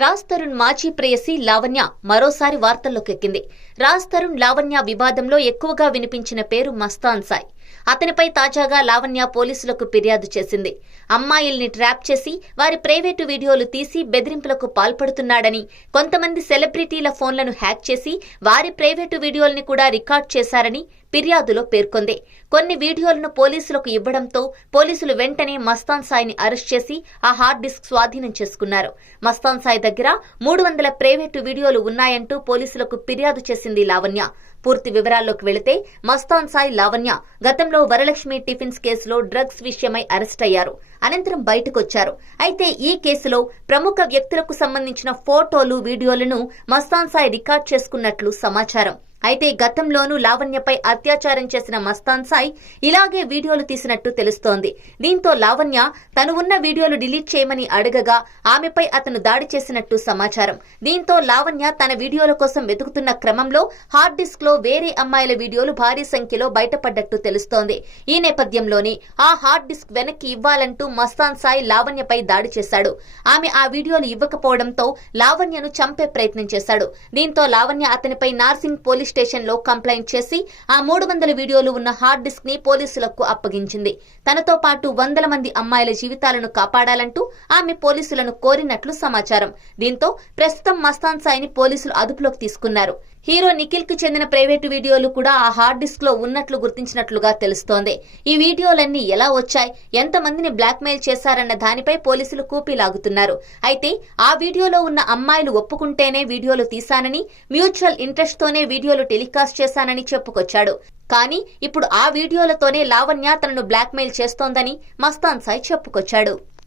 రాజ్ తరుణ్ మాజీ ప్రేయసి లావణ్య మరోసారి వార్తల్లోకి ఎక్కింది. రాజ్ తరుణ్ లావణ్య వివాదంలో ఎక్కువగా వినిపించిన పేరు మస్తాన్ సాయ్. అతనిపై తాజాగా లావణ్య పోలీసులకు ఫిర్యాదు చేసింది. అమ్మాయిల్ని ట్రాప్ చేసి వారి ప్రైవేటు వీడియోలు తీసి బెదిరింపులకు పాల్పడుతున్నాడని, కొంతమంది సెలబ్రిటీల ఫోన్లను హ్యాక్ చేసి వారి ప్రైవేటు వీడియోల్ని కూడా రికార్డ్ చేశారని ఫిర్యాదులో పేర్కొంది. కొన్ని వీడియోలను పోలీసులకు ఇవ్వడంతో పోలీసులు వెంటనే మస్తాన్ సాయ్ని అరెస్ట్ చేసి ఆ హార్డ్ డిస్క్ స్వాధీనం చేసుకున్నారు. మస్తాన్ సాయ్ దగ్గర 300 ప్రైవేటు వీడియోలు ఉన్నాయంటూ పోలీసులకు ఫిర్యాదు చేసింది లావణ్య. పూర్తి వివరాల్లోకి వెళితే మస్తాన్ సాయ్, లావణ్య గతంలో వరలక్ష్మి టిఫిన్స్ కేసులో డ్రగ్స్ విషయమై అరెస్ట్ అయ్యారు. అనంతరం బయటకొచ్చారు. అయితే ఈ కేసులో ప్రముఖ వ్యక్తులకు సంబంధించిన ఫోటోలు, వీడియోలను మస్తాన్ సాయ్ రికార్డ్ చేసుకున్నట్లు సమాచారం. అయితే గతంలోనూ లావణ్యపై అత్యాచారం చేసిన మస్తాన్ సాయ్ ఇలాగే వీడియోలు తీసినట్టు తెలుస్తోంది. దీంతో లావణ్య తను ఉన్న వీడియోలు డిలీట్ చేయమని అడగగా ఆమెపై అతను దాడి చేసినట్టు సమాచారం. దీంతో లావణ్య తన వీడియోల కోసం వెతుకుతున్న క్రమంలో హార్డ్ డిస్క్ లో వేరే అమ్మాయిల వీడియోలు భారీ సంఖ్యలో బయటపడ్డట్టు తెలుస్తోంది. ఈ నేపథ్యంలోనే ఆ హార్డ్ డిస్క్ వెనక్కి ఇవ్వాలంటూ మస్తాన్ సాయ్ లావణ్యపై దాడి చేశాడు. ఆమె ఆ వీడియోలు ఇవ్వకపోవడంతో లావణ్యను చంపే ప్రయత్నం చేశాడు. దీంతో లావణ్య అతనిపై నార్సింగ్ పోలీస్ స్టేషన్ లో కంప్లైంట్ చేసి ఆ 300 వీడియోలు ఉన్న హార్డ్ డిస్క్ ని పోలీసులకు అప్పగించింది. తనతో పాటు 100 మంది అమ్మాయిల జీవితాలను కాపాడాలంటూ ఆమె పోలీసులను కోరినట్లు సమాచారం. దీంతో ప్రస్తుతం మస్తాన్ సాయ్ ని పోలీసులు అదుపులోకి తీసుకున్నారు. హీరో నిఖిల్ కు చెందిన ప్రైవేటు వీడియోలు కూడా ఆ హార్డ్ డిస్క్ లో ఉన్నట్లు గుర్తించినట్లుగా తెలుస్తోంది. ఈ వీడియోలన్నీ ఎలా వచ్చాయి, ఎంతమందిని బ్లాక్మెయిల్ చేశారన్న దానిపై పోలీసులు కూపీలాగుతున్నారు. అయితే ఆ వీడియోలో ఉన్న అమ్మాయిలు ఒప్పుకుంటేనే వీడియోలు తీశానని, మ్యూచువల్ ఇంట్రెస్ట్ తోనే వీడియోలు టెలికాస్ట్ చేశానని చెప్పుకొచ్చాడు. కానీ ఇప్పుడు ఆ వీడియోలతోనే లావణ్య తనను బ్లాక్మెయిల్ చేస్తోందని మస్తాన్ సాయ్ చెప్పుకొచ్చాడు.